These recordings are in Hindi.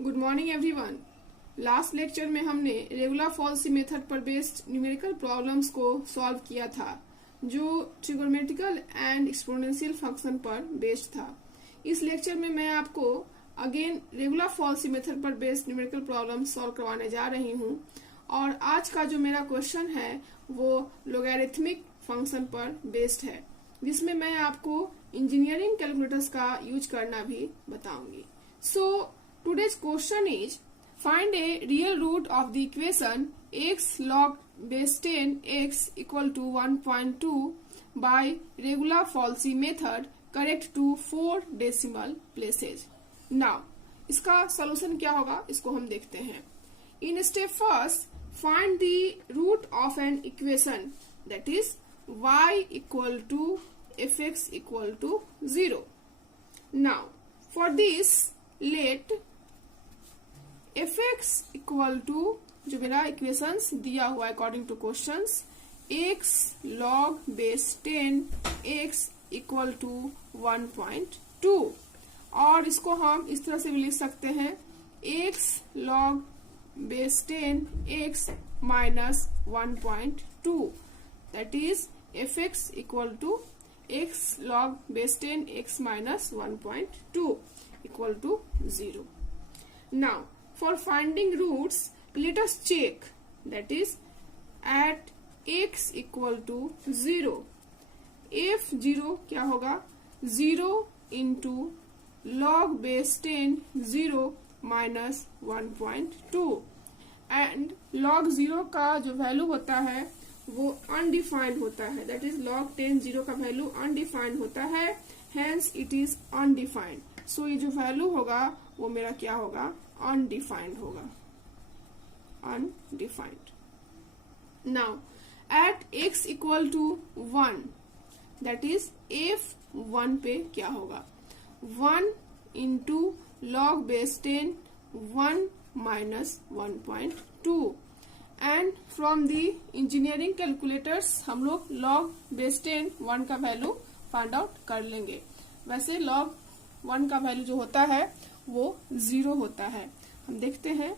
Good morning everyone. Last lecture में हमने रेगुलर फॉल्सी मेथड पर बेस्ड न्यूमेरिकल प्रॉब्लम्स को सॉल्व किया था, जो ट्रिगोनोमेट्रिकल एंड एक्सपोनेंशियल फंक्शन पर बेस्ड था। इस लेक्चर में मैं आपको अगेन रेगुलर फॉल्सी मेथड पर बेस्ड न्यूमेरिकल प्रॉब्लम सॉल्व करवाने जा रही हूँ। और आज का जो मेरा क्वेश्चन है वो लोगैरिथमिक फंक्शन पर बेस्ड है, जिसमें मैं आपको इंजीनियरिंग कैलकुलेटर्स का यूज करना भी बताऊंगी। सो today's question is, find a real root of the equation x log base 10 x equal to 1.2 by regular Falsy method correct to 4 decimal places. Now, इसका solution क्या होगा, इसको हम देखते हैं। In step first, find the root of an equation, that is y equal to fx equal to 0. Now, for this, let fx equal to, जो मेरा इक्वेशंस दिया हुआ है according to questions, x log base 10 x equal to 1.2, और इसको हम इस तरह से भी लिख सकते हैं x log base 10 x minus 1.2, that is fx equal to x log base 10 x minus 1.2 equal to 0. Now, for finding roots, let us check, that is at x equal to 0, f 0 क्या होगा, 0 into log base 10 0 minus 1.2, and log 0 का जो वैल्यू होता है वो अनडिफाइंड होता है, that is log 10 0 का वैल्यू अनडिफाइंड होता है, hence it is undefined. So ये जो वैल्यू होगा वो मेरा क्या होगा, अनडिफाइंड होगा, undefined. Now at x equal to 1, that is f1 पे क्या होगा, 1 into log base 10 1 minus 1.2, and from the engineering calculators हम लोग लॉग बेस 10 1 का वैल्यू फाइंड आउट कर लेंगे। वैसे लॉग 1 का वैल्यू जो होता है वो 0 होता है। हम देखते हैं,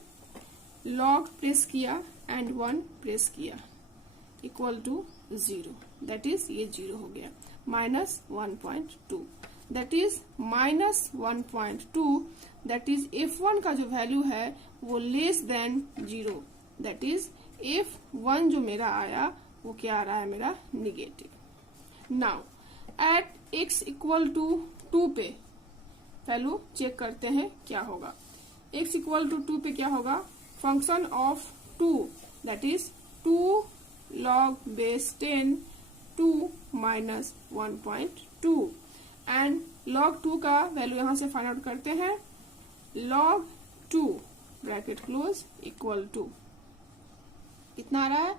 log प्रेस किया एंड 1 प्रेस किया इक्वल टू 0, दैट इज ये 0 हो गया, minus 1.2, that is minus 1.2, that is f1 का जो वैल्यू है वो less than 0, that is f1 जो मेरा आया वो क्या आ रहा है, मेरा negative. Now at x equal to 2 पे वैल्यू चेक करते हैं क्या होगा, x इक्वल टू 2 पे क्या होगा, function of 2, that is 2 log base 10 2 minus 1.2, and log 2 का वैल्यू यहां से फाइंड आउट करते हैं, log 2 bracket close equal to कितना आ रहा है,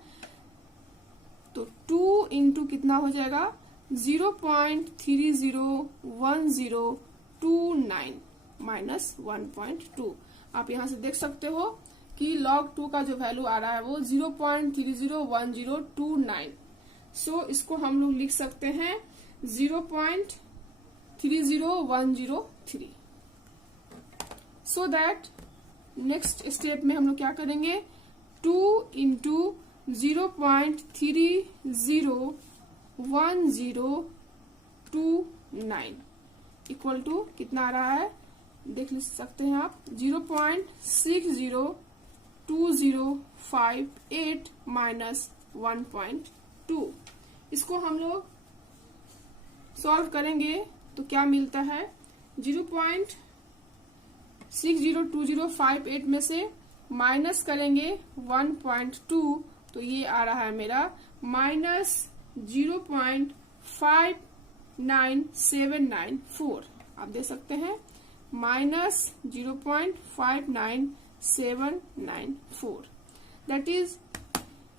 तो 2 इंटू कितना हो जाएगा, 0.301029 माइनस 1.2. आप यहां से देख सकते हो कि log 2 का जो वैल्यू आ रहा है वो 0.301029. सो इसको हम लोग लिख सकते हैं 0.30103. सो दैट नेक्स्ट स्टेप में हम लोग क्या करेंगे, 2 इंटू 0.301029 इक्वल टू कितना आ रहा है, देख सकते हैं आप, 0.602058 माइनस 1.2. इसको हम लोग सॉल्व करेंगे तो क्या मिलता है, 0.602058 में से माइनस करेंगे 1.2, तो ये आ रहा है मेरा माइनस 0.59794. आप देख सकते हैं minus 0.59794, that is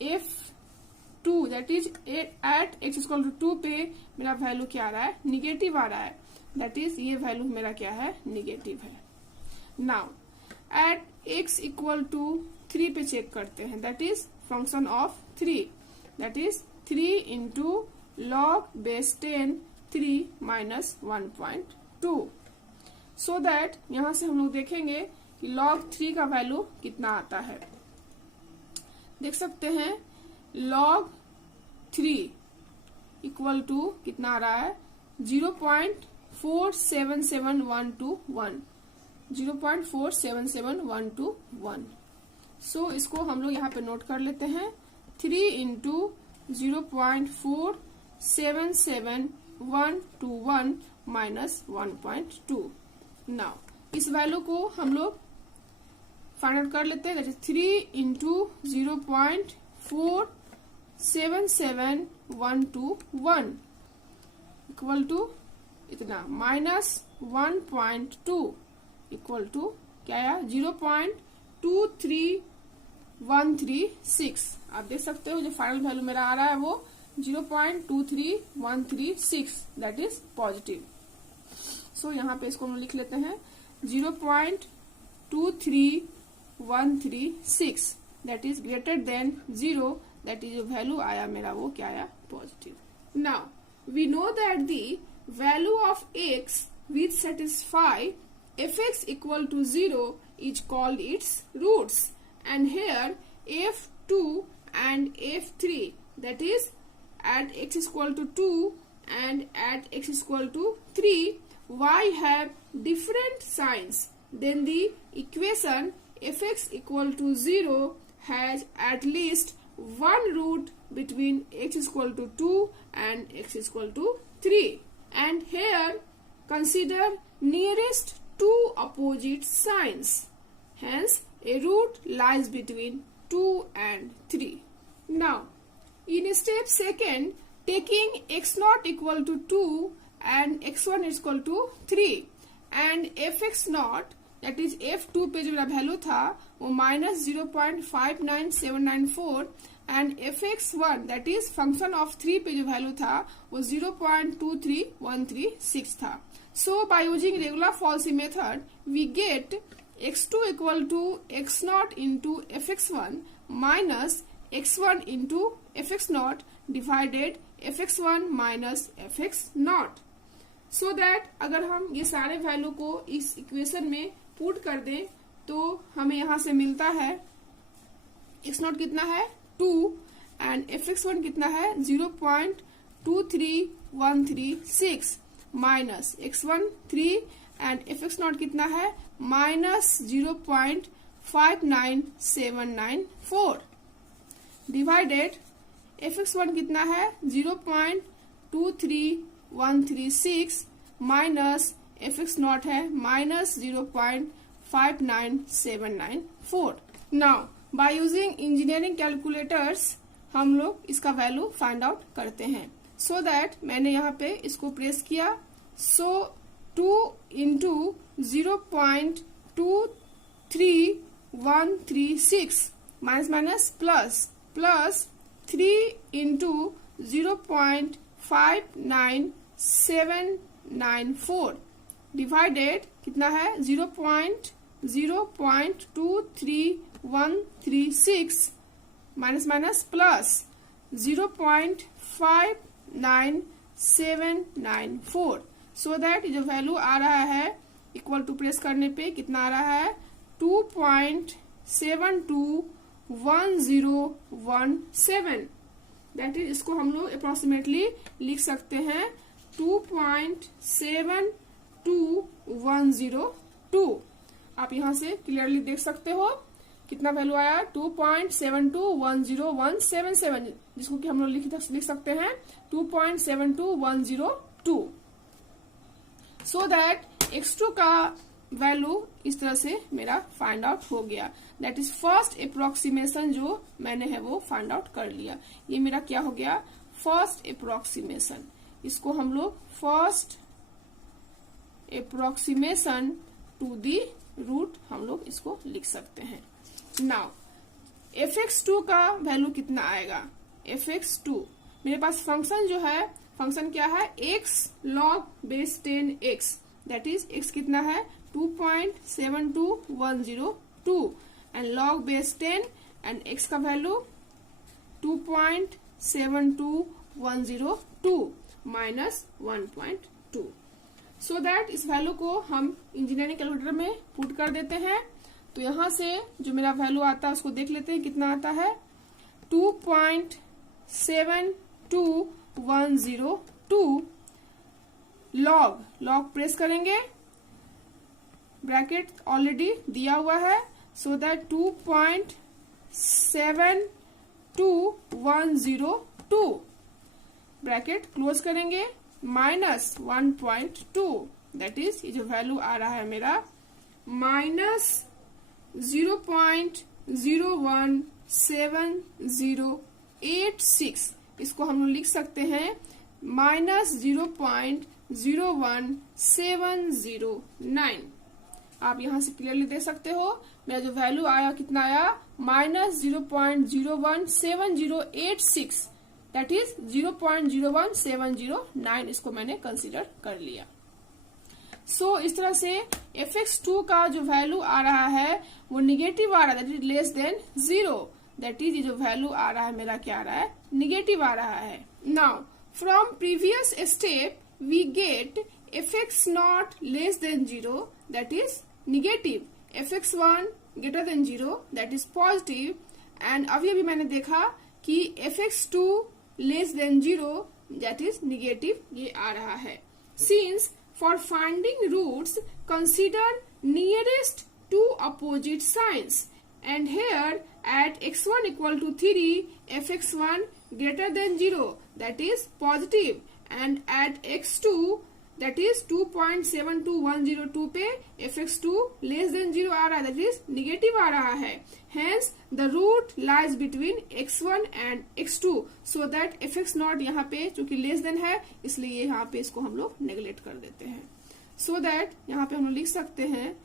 f2, that is at x equal to 2 पे मेरा वैल्यू क्या आ रहा है, निगेटिव आ रहा है, दैट इज ये वैल्यू मेरा क्या है, निगेटिव है. Now at x equal to 3 पे चेक करते हैं, that is function of 3, that is 3 into log base 10 3 minus 1.2. So that यहां से हम लोग देखेंगे कि log 3 का वैल्यू कितना आता है। देख सकते हैं log 3 इक्वल टू कितना आ रहा है 0.477121 0.477121। सो इसको हम लोग यहाँ पे नोट कर लेते हैं 3 इंटू 0.477121 माइनस 1.2। नाउ इस वैल्यू को हम लोग फाइंड आउट कर लेते हैं। That is 3 into 0.477121 equal to इतना माइनस 1.2 इक्वल टू क्या आया 0.23136। आप देख सकते हो जो फाइनल वैल्यू मेरा आ रहा है वो 0.23136 दैट इज पॉजिटिव। सो यहाँ पे इसको हम लिख लेते हैं 0.23136 that is greater than 0, that is जो वैल्यू आया मेरा वो क्या आया positive. Now we know that the value of x which satisfy fx equal to 0 is called its roots, and here f2 and f3, that is at x is equal to 2 and at x is equal to 3, y have different signs, then the equation fx equal to 0 has at least one root between x is equal to 2 and x is equal to 3. And here consider nearest two opposite signs. Hence, a root lies between 2 and 3. Now, in step second, taking x0 equal to 2 and x1 is equal to 3 and fx0 that is f2 पे जो मेरा वैल्यू था वो minus 0.59794 and fx1 that is function of 3 पे जो वैल्यू था वो 0.23136 था। So by using regular falsy method we get x2 equal to x0 into fx1 minus x1 into fx0 divided fx1 minus fx0। So that अगर हम ये सारे वैल्यू को इस इक्वेशन में पुट कर दें तो हमें यहाँ से मिलता है x0 कितना है 2 एंड fx1 कितना है 0.23136 माइनस x1 3 एंड fx0 कितना है माइनस 0.59794 डिवाइडेड fx1 कितना है 0.23136 माइनस fx0 है minus 0.59794। Now by using engineering calculators हम लोग इसका वैल्यू फाइंड आउट करते हैं। सो दैट मैंने यहाँ पे इसको प्रेस किया। सो 2 into 0.23136 minus minus plus plus 3 into 0.59794 divided कितना है 0.23136 minus minus plus 0.59794। So that जो वैल्यू आ रहा है इक्वल टू प्रेस करने पे कितना आ रहा है 2.721017। दैट इज इसको हम लोग अप्रोक्सीमेटली लिख सकते हैं 2.72102। आप यहाँ से क्लियरली देख सकते हो कितना वैल्यू आया 2.7210177, जिसको कि हम लोग लिख सकते हैं 2.72102। सो दैट x2 का वैल्यू इस तरह से मेरा फाइंड आउट हो गया। दैट इज फर्स्ट अप्रोक्सीमेशन जो मैंने है वो फाइंड आउट कर लिया। ये मेरा क्या हो गया फर्स्ट अप्रोक्सीमेशन। इसको हम लोग first approximation to the root हम लोग इसको लिख सकते हैं। नाउ fx2 का वैल्यू कितना आएगा fx2 मेरे पास फंक्शन जो है फंक्शन क्या है x log base 10x that is x कितना है 2.72102 and log base 10 and x का वैल्यू 2.72102 माइनस 1.2। सो दैट इस वैल्यू को हम इंजीनियरिंग कैलकुलेटर में पुट कर देते हैं। तो यहाँ से जो मेरा वैल्यू आता है उसको देख लेते हैं कितना आता है, 2.72102 लॉग प्रेस करेंगे, ब्रैकेट ऑलरेडी दिया हुआ है, सो दैट 2.72102 ब्रैकेट क्लोज करेंगे, माइनस 1.2, दैट इज ये जो वैल्यू आ रहा है मेरा माइनस 0.017086, इसको हम लोग लिख सकते हैं माइनस 0.01709। आप यहां से क्लियरली देख सकते हो मेरा जो वैल्यू आया कितना आया, माइनस 0.01708 दैट इज 0.01709, इसको मैंने कंसीडर कर लिया। सो इस तरह से fx2 का जो वैल्यू आ रहा है वो निगेटिव आ रहा है, that is less than 0, that is ये जो वैल्यू आ रहा है मेरा क्या आ रहा है, निगेटिव आ रहा है। Now from previous step we get fx not less than 0 that is negative, fx1 greater than 0 that is positive, and अभी मैंने देखा कि fx2 less than 0 that is negative, ये आ रहा है। Since for finding roots, consider nearest two opposite signs, and here at x1 equal to 3, fx1 greater than 0 that is positive, and at x2 that is 2.72102 पे fx2 less than 0 आ रहा है, that is negative आ रहा है। Hence the root lies between x1 and x2, so that fx not यहाँ पे चूंकि लेस देन है इसलिए यहाँ पे इसको हम लोग नेग्लेक्ट कर देते हैं, so that यहाँ पे हम लोग लिख सकते हैं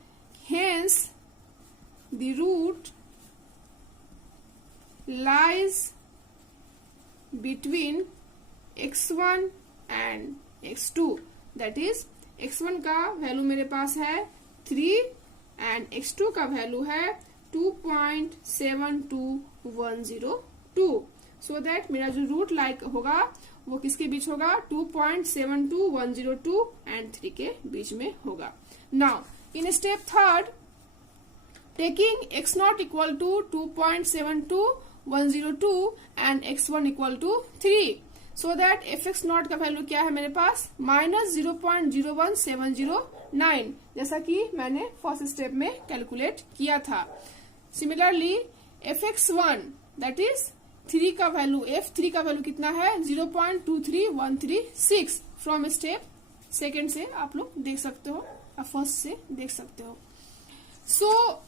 hence the root lies between x1 and x2, that is x1 का वैल्यू मेरे पास है 3 एंड x2 का वैल्यू है 2.72102, सो दैट मेरा जो रूट लाइक होगा वो किसके बीच होगा, 2.72102 एंड 3 के बीच में होगा। Now in step third, taking x0 equal to 2.72102 and x1 equal to 3, so that fx not का वैल्यू क्या है मेरे पास, माइनस 0.01709, जैसा कि मैंने फर्स्ट स्टेप में कैलकुलेट किया था। सिमिलरली fx1 दैट इज 3 का वैल्यू, f3 का वैल्यू कितना है 0.23136, फ्रॉम स्टेप सेकेंड से आप लोग देख सकते हो, आप फर्स्ट से देख सकते हो। So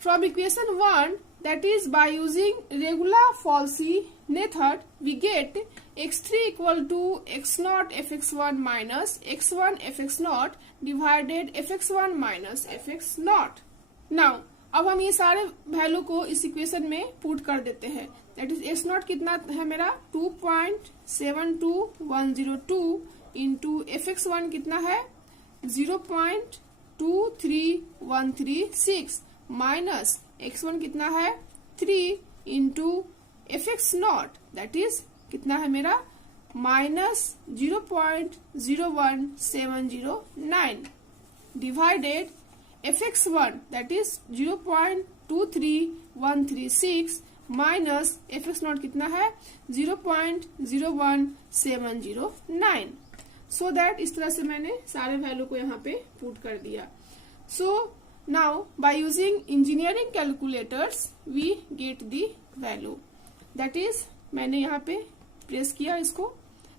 from equation 1 that is by using regular falsy method we get x3 equal to x0 fx1 minus x1 fx0 divided fx1 minus fx0। now अब हम ये सारे वैल्यू को इस इक्वेशन में पुट कर देते हैं, दैट इज x0 कितना है मेरा 2.72102 इंटू fx1 कितना है 0.23136 माइनस x1 कितना है 3 इंटू fx0 दैट इज कितना है मेरा minus 0.01709 divided fx1 that is 0.23136 minus fx0 कितना है 0.01709, सो दैट इस तरह से मैंने सारे वैल्यू को यहाँ पे पुट कर दिया। सो now by using engineering calculators we get the value, that is मैंने यहाँ पे प्रेस किया इसको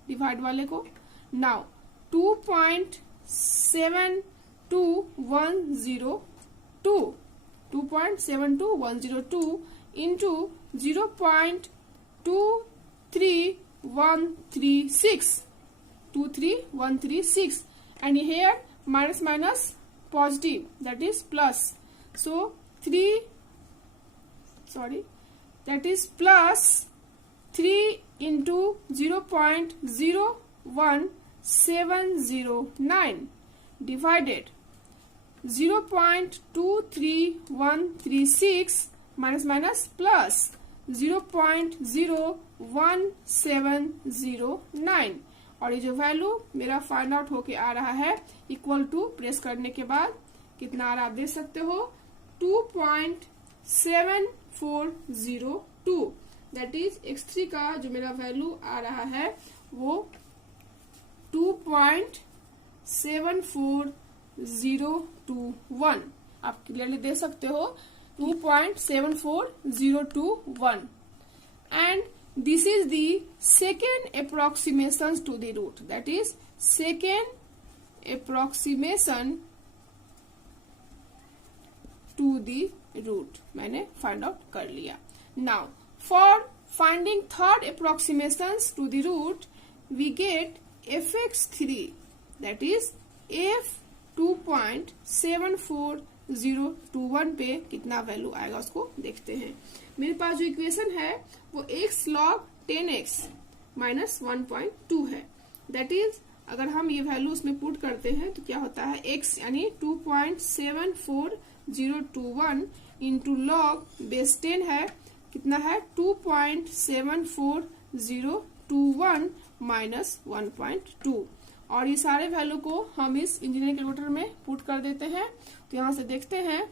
डिवाइड वाले को। now 2.72102 into 0.23136 and here minus minus positive that is plus, so that is plus 3 into 0.01709 divided 0.23136 minus minus plus 0.01709, और ये जो वैल्यू मेरा फाइंड आउट होके आ रहा है इक्वल टू प्रेस करने के बाद कितना आ रहा है आप देख सकते हो 2.72102 2.7402, दैट इज x3 का जो मेरा वैल्यू आ रहा है वो 2.74021, आप क्लियरली देख सकते हो 2.74021, and this is the second approximation to the root, that is second approximation to the root मैंने फाइंड आउट कर लिया. Now for finding third approximations to the root we get fx3, that is f 2.74021 पे कितना वैल्यू आएगा उसको देखते हैं. मेरे पास जो इक्वेशन है वो x log 10x माइनस 1.2 है. दैट इज अगर हम ये वैल्यू उसमें पुट करते हैं तो क्या होता है, x यानी 2.74021 इंटू लॉग बेस 10 है, कितना है 2.74021 माइनस 1.2, और ये सारे वैल्यू को हम इस इंजीनियरिंग कैलकुलेटर में पुट कर देते हैं. तो यहां से देखते हैं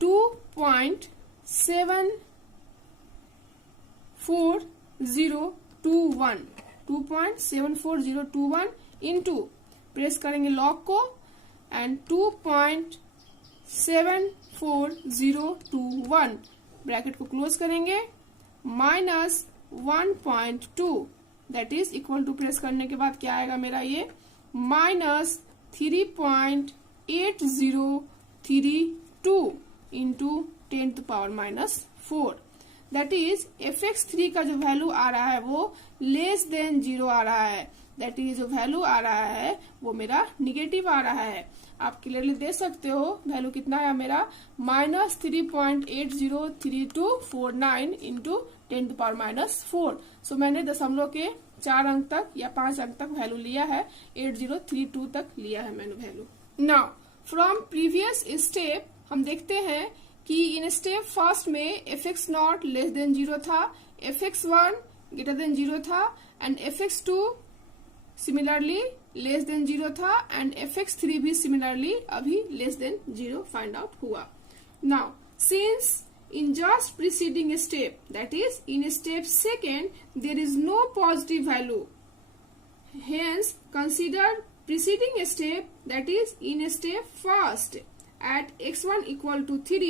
2.74021 इंटू प्रेस करेंगे लॉग को एंड 2.74021 ब्रैकेट को क्लोज करेंगे minus 1.2, that is equal to press करने के बाद क्या आएगा मेरा ये minus 3.8032 into 10 to power minus 4. That is fx3 का जो वैल्यू आ रहा है वो लेस देन 0 आ रहा है, दैट इज जो वैल्यू आ रहा है वो मेरा निगेटिव आ रहा है. आप क्लियरली देख सकते हो वैल्यू कितना है मेरा minus 3.803249 into 10 to power minus 4. सो मैंने दशमलव के 4 अंक तक या 5 अंक तक वैल्यू लिया है, 8032 तक लिया है मैंने value. Now from previous step हम देखते हैं कि इन स्टेप फर्स्ट में fx0 लेस देन 0 था, fx1 ग्रेटर देन 0 था and fx2 similarly less than 0 था एंड fx3 भी सिमिलरली अभी लेस देन 0 फाइंड आउट हुआ. Now since in just preceding step, that is in step second there is no positive value, hence consider preceding step, that is in step first at x1 equal to 3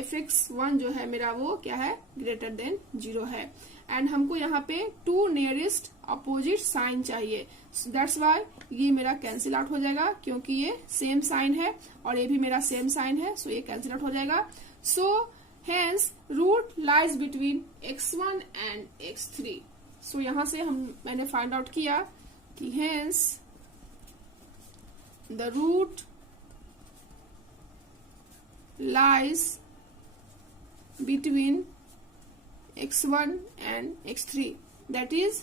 fx1 जो है मेरा वो क्या है ग्रेटर देन 0 है एंड हमको यहाँ पे 2 नियरेस्ट अपोजिट साइन चाहिए. दैट्स वाई ये मेरा कैंसिल आउट हो जाएगा क्योंकि ये सेम साइन है और ये भी मेरा सेम साइन है, सो ये कैंसिल आउट हो जाएगा. सो hence root lies between x1 and x3. so यहां से मैंने फाइंड आउट किया कि hence the root lies between x1 and x3, that is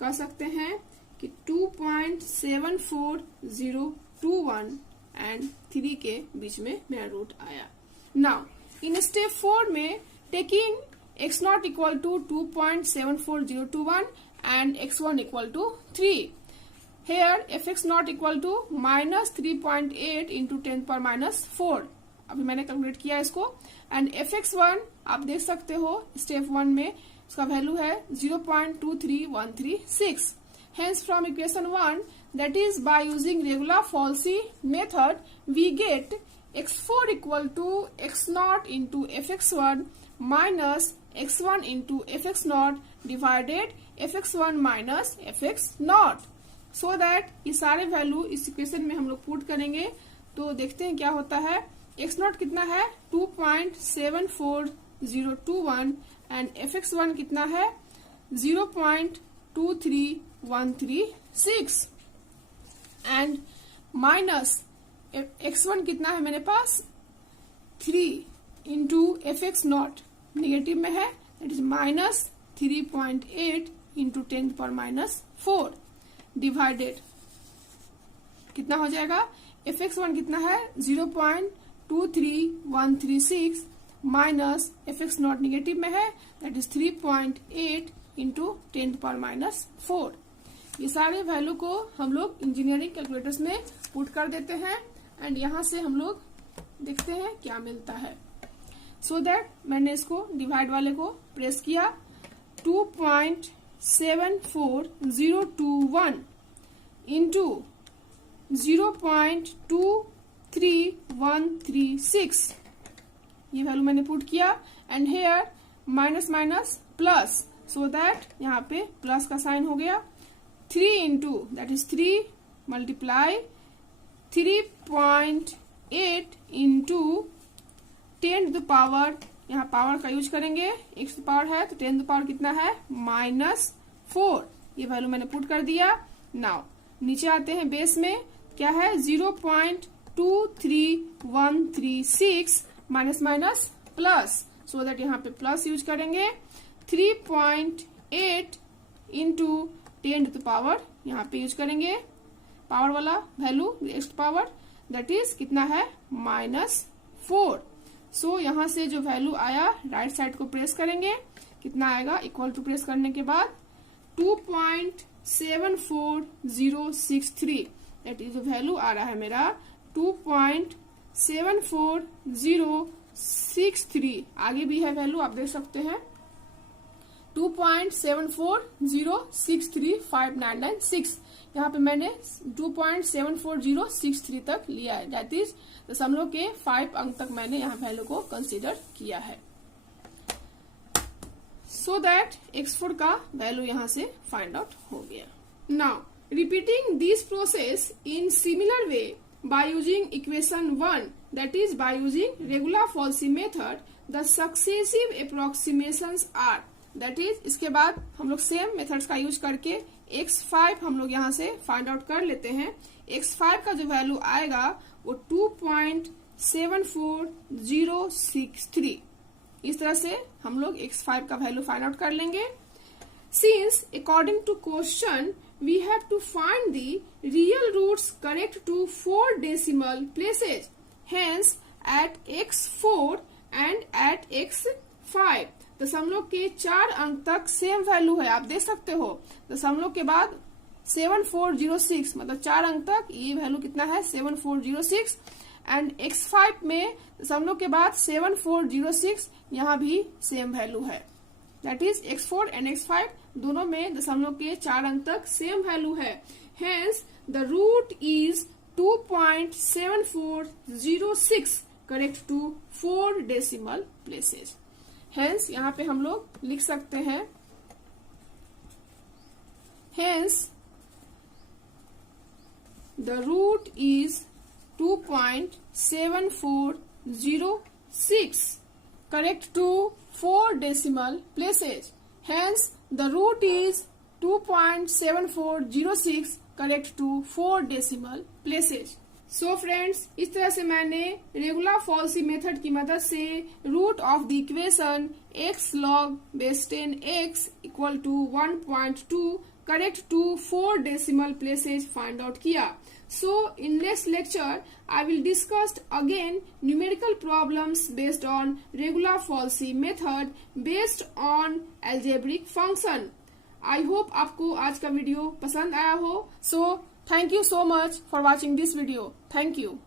कह सकते हैं कि 2.74021 and 3 के बीच में मेरा रूट आया. नाउ इन स्टेप 4 में taking x0 equal to 2.74021 and x1 equal to 3, here fx0 equal to minus 3.8 into 10 पर माइनस 4. अभी मैंने कैलकुलेट किया इसको एंड fx1 आप देख सकते हो स्टेप 1 में उसका वैल्यू है 0.23136. Hence from equation 1 that is by using regular falsi method we get x4 equal to x0 into fx1 minus x1 into fx0 divided fx1 minus fx0. so that ये सारे वैल्यू इस इक्वेशन में हम लोग पुट करेंगे तो देखते हैं क्या होता है. x0 कितना है 2.74021 एंड fx1 कितना है 0.23136 एंड माइनस x1 कितना है मेरे पास 3 इंटू fx0 निगेटिव में है, दैट इज माइनस 3.8 इंटू 10 पर माइनस 4 डिवाइडेड कितना हो जाएगा fx1 कितना है 0.23136 माइनस fx0 निगेटिव में है, दैट इज 3.8 इंटू 10 पर माइनस 4. ये सारे वैल्यू को हम लोग इंजीनियरिंग कैलकुलेटर्स में पुट कर देते हैं एंड यहां से हम लोग देखते हैं क्या मिलता है। सो दैट मैंने इसको डिवाइड वाले को प्रेस किया, 2.74021 इंटू 0.23136, ये वैल्यू मैंने पुट किया। And here minus minus plus, so that यहाँ पे प्लस का साइन हो गया। 3 into that is 3 multiply 3.8 into 10 to the power, यहाँ पावर का यूज करेंगे, x टू पावर है तो 10 टू पावर कितना है -4, ये वैल्यू मैंने पुट कर दिया। नाउ नीचे आते हैं बेस में, क्या है 0.23136 minus minus plus, so that यहाँ पे प्लस यूज करेंगे। 3.8 इंटू 10 टू द पावर, यहाँ पे यूज करेंगे पावर वाला value x power, that is कितना है -4। सो यहाँ से जो वैल्यू आया राइट साइड को प्रेस करेंगे, कितना आएगा इक्वल टू प्रेस करने के बाद 2.74063, दैट इज जो वैल्यू आ रहा है मेरा 2.74063। आगे भी है वैल्यू, आप देख सकते हैं 2.740635996, यहाँ पे मैंने 2.74063 तक लिया है, दैट इज दशमलव के 5 अंक तक मैंने यहाँ वैल्यू को कंसीडर किया है। सो दैट x4 का वैल्यू यहाँ से फाइंड आउट हो गया। Now repeating this process in similar way by using equation 1, that is by using regula falsi method, the successive approximations are, that is इसके बाद हम लोग सेम मेथड्स का यूज करके x5 हम लोग यहाँ से फाइंड आउट कर लेते हैं। x5 का जो वैल्यू आएगा वो 2.74063, इस तरह से हम लोग x5 का वैल्यू फाइंड आउट कर लेंगे। Since according to question we have to find the real roots correct to 4 decimal places, hence at x4 and at x5 दशमलव के 4 अंक तक सेम वैल्यू है, आप देख सकते हो। दशमलव के बाद 7406 मतलब 4 अंक तक ये वैल्यू कितना है 7406, एंड x5 में दशमलव के बाद 7406 यहाँ भी सेम वैल्यू है, that is x4 and x5 दोनों में दशमलव के 4 अंक तक सेम वैल्यू है। Hence the root is 2.7406 correct to 4 decimal places. Hence यहाँ पे हम लोग लिख सकते हैं, hence the root is 2.7406 correct to 4 decimal places. Hence, the root is 2.7406 correct to 4 decimal places. So friends, इस तरह से मैंने रेगुलार-फॉल्सी मेथड की मदद से root of the equation x log base 10x equal to 1.2 correct to 4 decimal places find out किया. So in next lecture I will discuss again numerical problems based on regular-Falsy method based on algebraic function. I hope आपको आज का वीडियो पसंद आया हो. So thank you so much for watching this video. Thank you.